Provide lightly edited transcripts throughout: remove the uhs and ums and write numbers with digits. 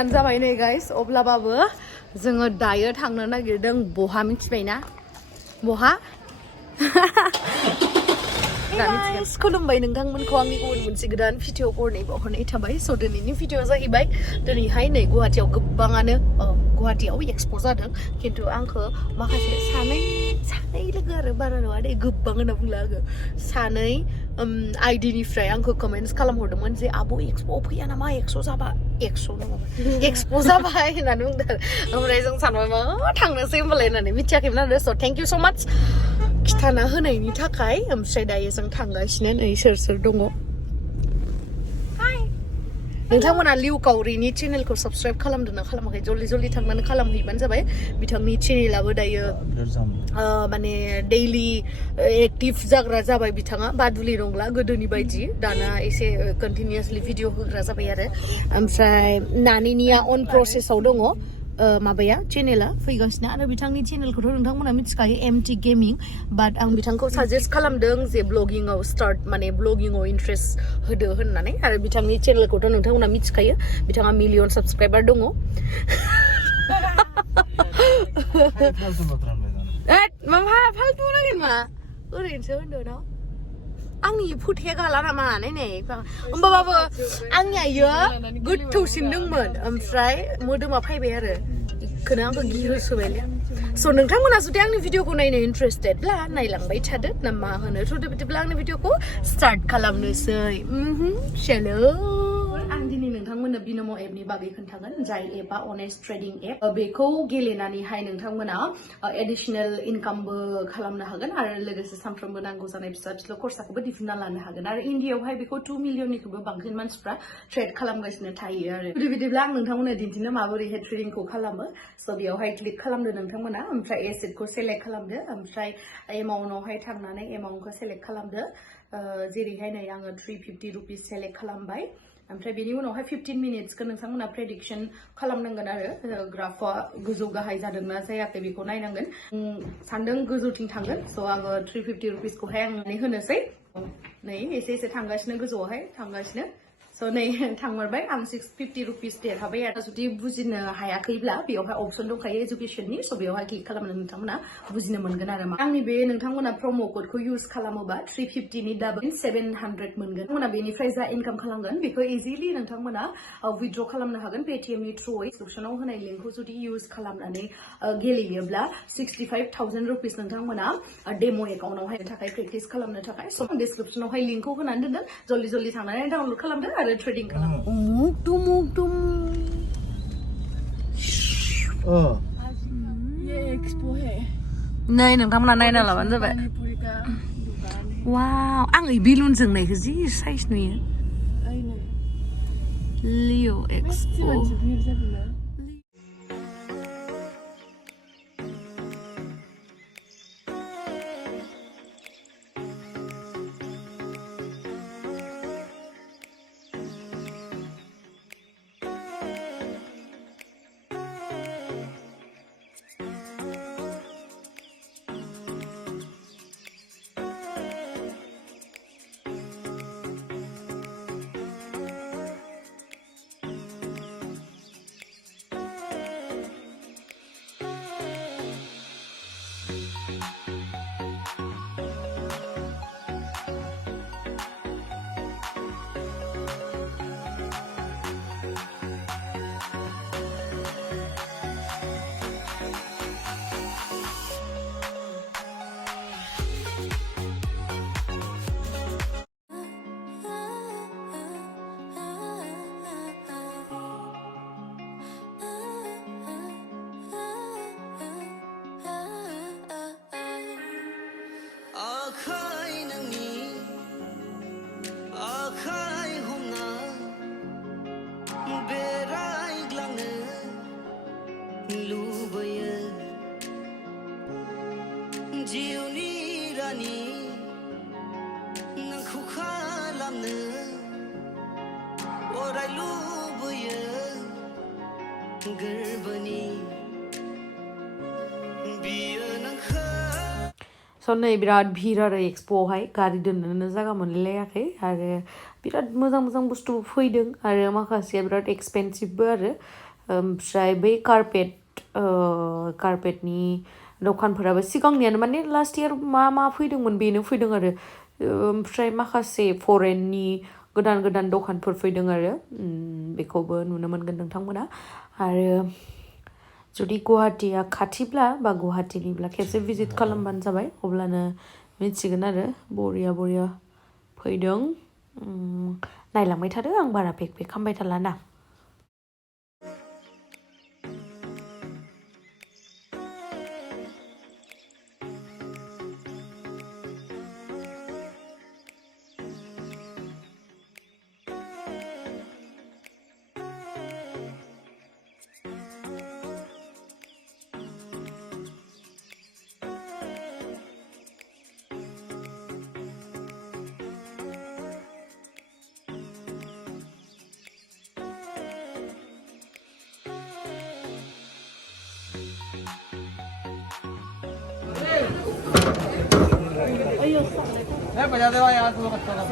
मोनायानो जाबाय नै गाइस अब्लाबाबो जोङो दायो थांनो नागिरदों बहा मिथिबायना बहा गाइस खुलुमबाय नोंथांमोनखौ आंनि गुबुन मोनसे गोदान भिडिअ हरनाय थाबाय स' दिनैनि भिडिअ जाहैबाय दिनैहाय नै गुवाहाटियाव गोबाङानो गुवाहाटियाव एक्सप' जादों खिन्थु आंखौ माखासे सानै लोगो आरो बारा नङा दे गोबां होनना बुंला आङो सानै आइडिनिफ्राय आंखौ कमेन्ट्स खालामहरदोंमोन जे आब' एक्सप'आव फैया नामा एक्सप' जाबाय होननानै बुंदों ओमफ्राय जों सानबाय मा थांनोसै होनबालाय होननानै मिथियाखैमोन आरो स' थेंक इउ स' माच खिथाना होनायनि थाखाय ओमफ्राय दायो जों थांगासिनो नै सोर दङ नोंथांमोना लिउ काउरिनि चेनेलखौ साबस्क्राइब खालामदोंना खालामाखै जल्दि थांनानै खालामहैबानो जाबाय बिथांनि चेनेलाबो दायो माने डेइलि एक्टिभ जाग्रा जाबाय बिथाङा बादुलि नंला गोदोनि बायदि दाना एसे कन्टिनिउसलि भिडिअ होग्रा जाबाय आरो ओमफ्राय नानिनिया अन प्रसेसआव दङ माबाया चेनेला फैगासिनो आरो बिथांनि चेनेलखौथ' नोंथांमोना मिथिखायो एमटि गेमिं बाट आं बिथांखौ साजेस्ट खालामदों जे ब्लगिंआव स्टार्ट माने ब्लगिंआव इन्ट्रेस्ट होदो होननानै आरो बिथांनि चेनेलखौथ' नोंथांमोना मिथिखायो बिथाङा मिलियन साबस्क्राइबार दङ माबा फालतु नागिर मा ओरैनोसो होनदों ना आंनि फोथाया गाला नामा नायनाय होमबाबाबो आंनिया इयो गोथौसिन दंमोन ओमफ्राय मोदोमा फैबाय आरो बेखौनो आंखौ गिहोसोबायलै स' नोंथांमोना जुदि आंनि भिडिअखौ नायनो इन्टारेस्टेडब्ला नायलांबाय थादो ना मा होनो थ'दो बिदिब्ला आंनि भिडिअखौ स्टार्ट खालामनोसै चलो आं दिनै नोंथांमोननो बिनम' एपनि बागै खोन्थागोन जाय एपआ अनेस्ट ट्रेडिं एप बेखौ गेलेनानैहाय नोंथांमोना एडिशनेल इनकामबो खालामनो हागोन आरो लोगोसे सानफ्रोमबो नांगौ जानाय फिसा फिसा खरसाखौबो दिहुनना लानो हागोन आरो इन्डियायावहाय बेखौ 2 मिलियननिख्रुइबो बांसिन मानसिफ्रा ट्रेड खालामगासिनो थायो आरो बिदिब्ला आं नोंथांमोननो दिन्थिनो माबोरैहाय ट्रेडिंखौ खालामो स' बेयावहाय क्लिक खालामदो नोंथांमोना ओमफ्राय एसेटखौ सेलेक्ट खालामदो ओमफ्राय एमाउन्टआवहाय थांनानै एमाउन्टखौ सेलेक्ट खालामदो जेरैहाय नै आङो 350 रुपिस सेलेक्ट खालामबाय ओमफ्राय बेनि उनावहाय 15 मिनिट्सखौ नोंथांमोना प्रेडिक्सन खालामनांगोन आरो ग्राफआ गोजौ गाहाय जादोंना जायाखै बेखौ नायनांगोन सानदों गोजौथिं थांगोन स' आङो 350 रुपिसखौहाय आं होनोसै नै एसे थांगासिनो गोजौआवहाय थांगासिनो स' नै थांमारबाय आं 650 रुपिस देरहाबाय आरो जुदि बुजिनो हायाखैब्ला बेयावहाय अपसन दंखायो एजुकेसननि स' बेयावहाय क्लिक खालामनो नोंथांमोना बुजिनो मोनगोन आरो आंनि बे नोंथांमोना प्रम' क'डखौ इउज खालामोबा 350 नि डाबल 700 मोनगोन नोंथांमोना बेनिफ्राय जा इनकाम खालामगोन बेखौ इजिलि नोंथांमोना उइथड्र खालामनो हागोन पेटिएमनि थ्रुयै डिसक्रिपसनाव होनाय लिंकखौ जुदि इउज खालामनानै गेलेयोब्ला 65,000 रुपिस नोंथांमोना डेम' एकाउन्टावहाय थाखाय प्रेक्टिस खालामनो थाखाय स' डिसक्रिपसनावहाय लिंकखौ होनानै दोनदों जल्दि थांनानै डाउनलड खालामदो आरो ट्रेडिं खालाम ये एक्सपो है नै नोंथांमोना नायना लाबानो जाबाय वाव आं ओइ बेलुन जोंनायखौ जि साइज नुयो लिअ एक्सपो स' नै बिराद भिर आरो एक्सप'आवहाय गारि दोननोनो जायगा मोनलायाखै आरो बिराद मोजां बुस्थु फैदों आरो माखासेया बिराद एक्सपेन्सिभबो आरो ओमफ्राय बै कारपेटनि दखानफोराबो सिगांनियानो माने लास्ट इयार मा फैदोंमोन बेनो फैदों आरो ओमफ्राय माखासे फरेननि गोदान दखानफोर फैदों आरो बेखौबो नुनो मोनगोन नोंथांमोना आरो जुदि गुवाहाटिया खाथिब्ला बा गुवाहाटिनिब्ला खेबसे भिजिट खालामबानो जाबाय अब्लानो मिथिगोन आरो बरिया फैदों नायलांबाय थादो आं बारा पेक खालामबाय थालाना बजा दे यार तू बच्चा का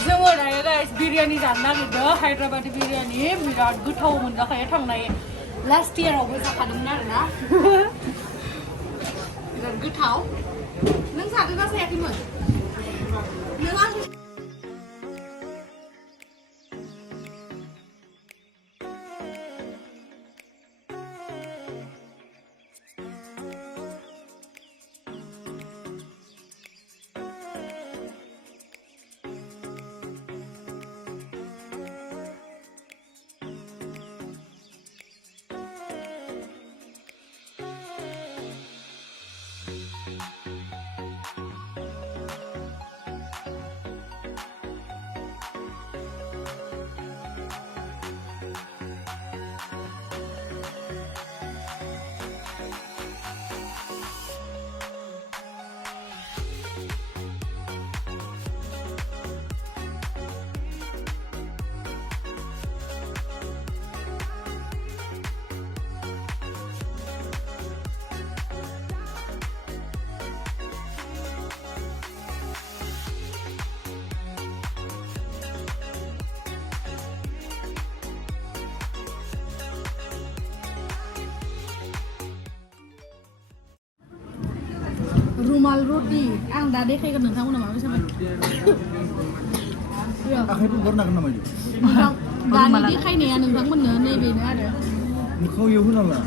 जोङो दायो गाइस बिरियानि जानो नागिरदों हायद्राबादि बिरियानि बिराद गोथाव मोनजाखायो थांनाय लास्ट इयारावबो जाखादोंमोन आरोना बिराद गोथाव नों जादोंना जायाखैमोन नों आं रुमाल रटि आं दा देखायगोन नोंथांमोना माबा जाबाय आखाइखौ बरनांगोन नामा दानि देखायनाया नोंथांमोननो नैबेनो आरो बेखौ एव होनाङा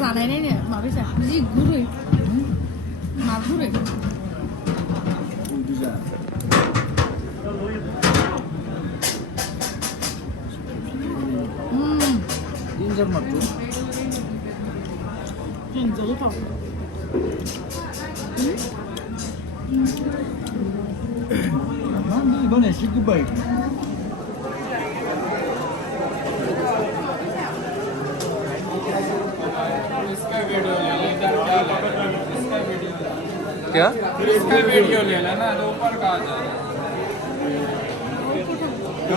जानाय नायनो माबायसा जि गुरै मा गुरै बुजा Injar matu. 진짜 좋다. Nah, 이번에 식구 바이. क्या? इसका वीडियो ले लेना तो ऊपर का आ जाए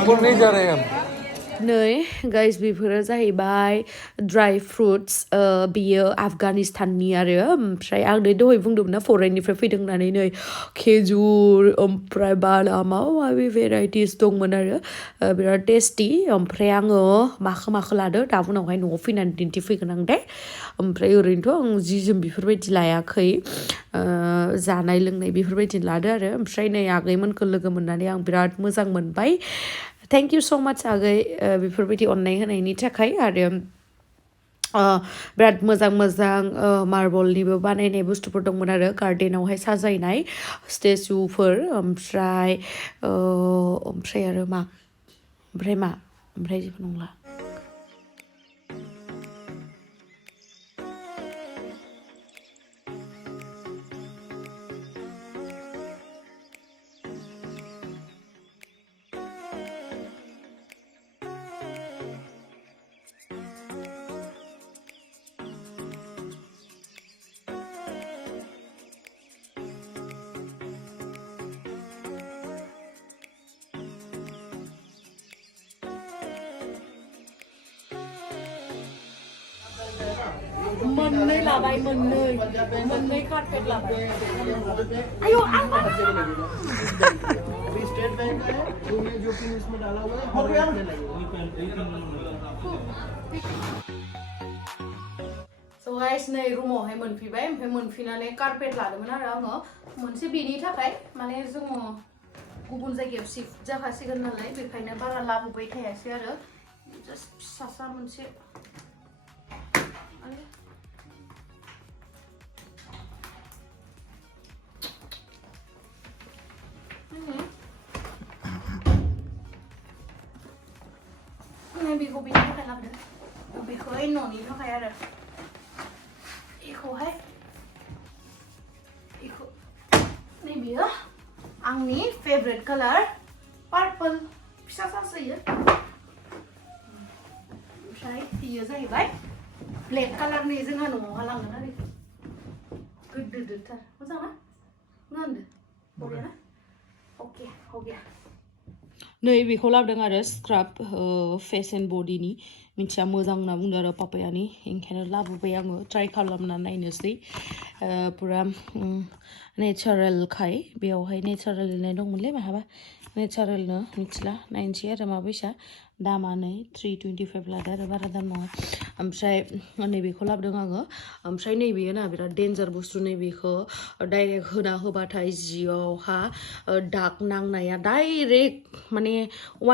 ऊपर नहीं जा रहे हम नै गाइस बेफोरो जाहैबाय ड्राई फ्रुट्स बियो आफगानिस्ताननि आरो ओमफ्राय आं दहाय बुंदोंमोन ना फरेननिफ्राय फैदों होननानै नै खेजुर ओमफ्राय बादाम माबा माबि भेराइटिस दंमोन आरो बिराद टेस्टि ओमफ्राय आङो माखो लादो दा उनावहाय न'आव फैनानै दिन्थिफैगोन आं दे ओमफ्राय ओरैनोथ' आं जि जोम बेफोरबायदि लायाखै जानाय लोंनाय बेफोरबायदि लादो आरो ओमफ्राय नै आगैमोनखौ लोगो मोननानै आं बिराद मोजां मोनबाय थेंक इउ स' माच आगै बेफोरबायदि अननाय होनायनि थाखाय आरो बिराद मोजां मार्बलनिबो बानायनाय बुस्थुफोर दंमोन आरो गार्डेनावहाय साजायनाय स्टेचुफोर ओमफ्राय आरो मा ओमफ्राय जेबो नंला मोननै लाबाय मोननै कारपेट लाबाय आयौ आं बारा अभी स्टेट बैंक का है जो ये जो पिन इसमें डाला हुआ है हर बैंक में लगेगा So guys नै रुमावहाय मोनफैबाय ओमफ्राय मोनफैनानै कारपेट लादोंमोन आरो आङो मोनसे बेनि थाखाय माने जोङो गुबुन जायगायाव शिफ्ट जाखासिगोन नालाय बेखायनो बारा लाबोबाय थायासै आरो जास्ट फिसासा मोनसे बेखौ बेनि थाखाय लाबोदों बेखौहाय न'नि थाखाय आरो बेखौहाय नैबेयो आंनि फेभरेट कालार पार्पल फिसा सासोयो ओमफ्राय बेयो जाहैबाय ब्लेक कालारनि जोंहा न'आवहा लांगोन आरो गोदोदोथार मोजां ना मा होनदों बरिया ना अके हो गया नै बेखौ लाबोदों आरो स्क्राब फेस एन्ड बडिनि मिथिया मोजां होनना बुंदों आरो पापायानि ओंखायनो लाबोबाय आङो ट्राइ खालामना नायनोसै पुरा नेचारेलखाय बेयावहाय नेचारेल लिरनाय दंमोनलै माहाबा नेचारेलनो मिथिला नायनोसै आरो माबैसा दामा नै 325 लादों आरो बारा दाम नङा ओमफ्राय नैबेखौ लाबोदों आङो ओमफ्राय नैबेयो ना बिराद डेन्जार बुस्थु नैबेखौ डाइरेक्ट होना होबाथाय जियावहा दाग नांनाया डाइरेक्ट माने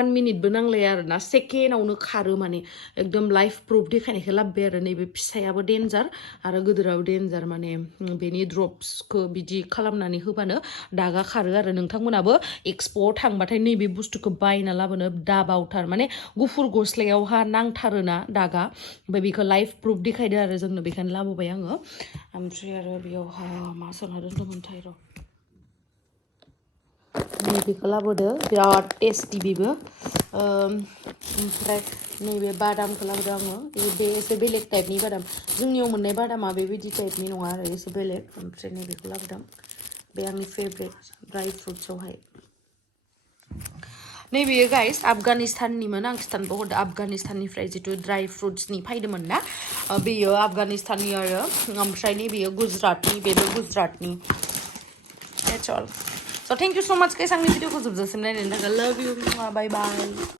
1 मिनिटबो नांलाया आरो ना सेकेन्डआवनो खारो माने एकदम लाइफ प्रुफ देखायनायखौ लाबोबाय आरो नैबे फिसायाबो डेन्जार आरो गोदोराबो डेन्जार माने बेनि ड्रप्सखौ बिदि खालामनानै होबानो दागा खारो आरो नोंथांमोनाबो एक्सप'आव थांबाथाय नैबे बुस्थुखौ बायना लाबोनो दाबावथार माने गुफुर गस्लायावहा नांथारोना दागा ओमफ्राय बेखौ लाइफ प्रुफ देखायदो आरो जोंनो बेखायनो लाबोबाय आङो ओमफ्राय आरो बेयावहा मा सोना दोनदोंमोनथाय र' नैबेखौ लाबोदो बिराद टेस्टि बेबो ओमफ्राय नैबे बादामखौ लाबोदो आङो बे एसे बेलेग टाइपनि बादाम जोंनियाव मोननाय बादामा बेबायदि टाइपनि नङा आरो एसे बेलेग ओमफ्राय नैबेखौ लाबोदों बे आंनि फेभरेट ड्राई फ्रुट्सआवहाय नैबेयो गाइस आफगानिस्ताननिमोन आं खिथानोबो हरदों आफगानिस्ताननिफ्राय जिथु ड्राई फ्रुट्सनि फैदोंमोन ना बेयो आफगानिस्ताननि आरो ओमफ्राय नैबेयो गुजरातनि बेबो गुजरातनि That's all. So thank you so much guys आंनि भिडिअखौ जोबजासिम नायनायनि थाखाय love you bye bye